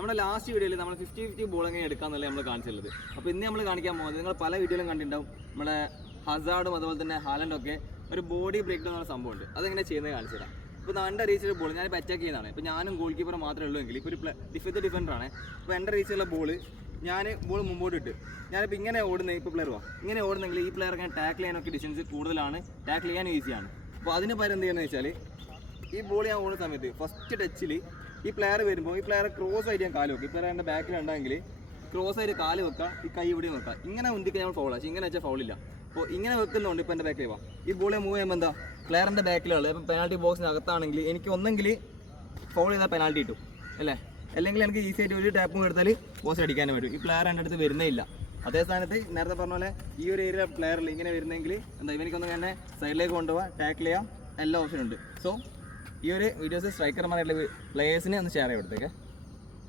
നമ്മുടെ ലാസ്റ്റ് വീഡിയോയിൽ നമ്മൾ 50-50 ബോൾ എങ്ങനെ എടുക്കാമെന്നല്ലേ നമ്മൾ കാണിച്ചുള്ളത്. അപ്പോൾ ഇന്ന് നമ്മൾ കാണിക്കാൻ പോകുന്നത് നിങ്ങൾ പല വീഡിയോയിലും കണ്ടിട്ടുണ്ടാവും, നമ്മുടെ ഹസാർഡും അതുപോലെ തന്നെ ഹാലൻഡൊക്കെ ഒരു ബോഡി ബ്രേക്ക് ഡൗൺ എന്ന സംഭവമുണ്ട്. അതെങ്ങനെ ചെയ്യുന്നത് കാണിച്ചു തരാം. ഇപ്പോൾ എൻ്റെ റീച്ചിലുള്ള ബോൾ ഞാനിപ്പോൾ അറ്റാക്ക് ചെയ്യുന്നതാണ്. ഇപ്പോൾ ഞാനും ഗോൾ കീപ്പർ മാത്രമേ ഉള്ളൂ എങ്കിൽ ഇപ്പോൾ ഒരു ഡിഫൻഡറാണ്. അപ്പോൾ എൻ്റെ റീച്ചിലുള്ള ബോൾ ഞാൻ ബോൾ മുമ്പോട്ട് ഇട്ട് ഞാനിപ്പോൾ ഇങ്ങനെ ഓടുന്നത്, ഇപ്പോൾ പ്ലെയർ ഇങ്ങനെ ഓടുന്നെങ്കിൽ ഈ പ്ലെയർ ഞാൻ ടാക്കിൾ ചെയ്യാനൊക്കെ ഡിസ്റ്റൻസ് കൂടുതലാണ്, ടാക്കിൾ ചെയ്യാൻ ഈസിയാണ്. അപ്പോൾ അതിന് പകരം എന്ത് ചെയ്യുന്നത് വെച്ചാൽ ഈ ബോൾ ഞാൻ ഓടുന്ന സമയത്ത് ഫസ്റ്റ് ടച്ചിൽ ഈ പ്ലെയർ വരുമ്പോൾ ഈ പ്ലെയർ ക്രോസ് ആയിട്ട് ഞാൻ കാല് വെക്കും. ഈ പ്ലെയർ എൻ്റെ ബാക്കിലുണ്ടെങ്കിൽ ക്രോസ് ആയിട്ട് കാല് വെക്കുക, ഈ കൈ ഇവിടെയും വെക്കുക. ഇങ്ങനെ ഉന്തിക്കാൻ നമ്മൾ ഫൗളാണ്, പക്ഷേ ഇങ്ങനെ വെച്ചാൽ ഫൗളില്ല. അപ്പോൾ ഇങ്ങനെ വെക്കുന്നുണ്ട്. ഇപ്പോൾ എൻ്റെ ബാക്കിൽ പോവാം, ഈ ബോൾ മൂവ് ചെയ്യുമ്പോൾ എന്താ പ്ലെയറിൻ്റെ ബാക്കിലുള്ള ഇപ്പം പെനാൽറ്റി ബോക്സിനകത്താണെങ്കിൽ എനിക്ക് ഒന്നെങ്കിൽ ഫൗൾ ചെയ്താൽ പെനാൽറ്റി കിട്ടും അല്ലേ, അല്ലെങ്കിൽ എനിക്ക് ഈസി ആയിട്ട് ഒരു ടാപ്പും എടുത്താൽ ബോക്സ് അടിക്കാനും പറ്റും. ഈ പ്ലെയർ എൻ്റെ അടുത്ത് വരുന്നേ ഇല്ല. അതേ സ്ഥാനത്ത് നേരത്തെ പറഞ്ഞ പോലെ ഈ ഒരു ഏരിയ പ്ലെയറിൽ ഇങ്ങനെ വരുന്നെങ്കിൽ എന്താ ഇവനിക്കൊന്നും എന്നെ സൈഡിലേക്ക് കൊണ്ടുപോകാം, ടാക്കിൾ ചെയ്യാം, എല്ലാ ഓപ്ഷനും ഉണ്ട്. സോ ഈ ഒരു വീഡിയോസ് സ്ട്രൈക്കർമാരായിട്ടുള്ള പ്ലേയേഴ്സിനെ ഒന്ന് ഷെയർ ചെയ്ത് കൊടുത്തേക്കെ.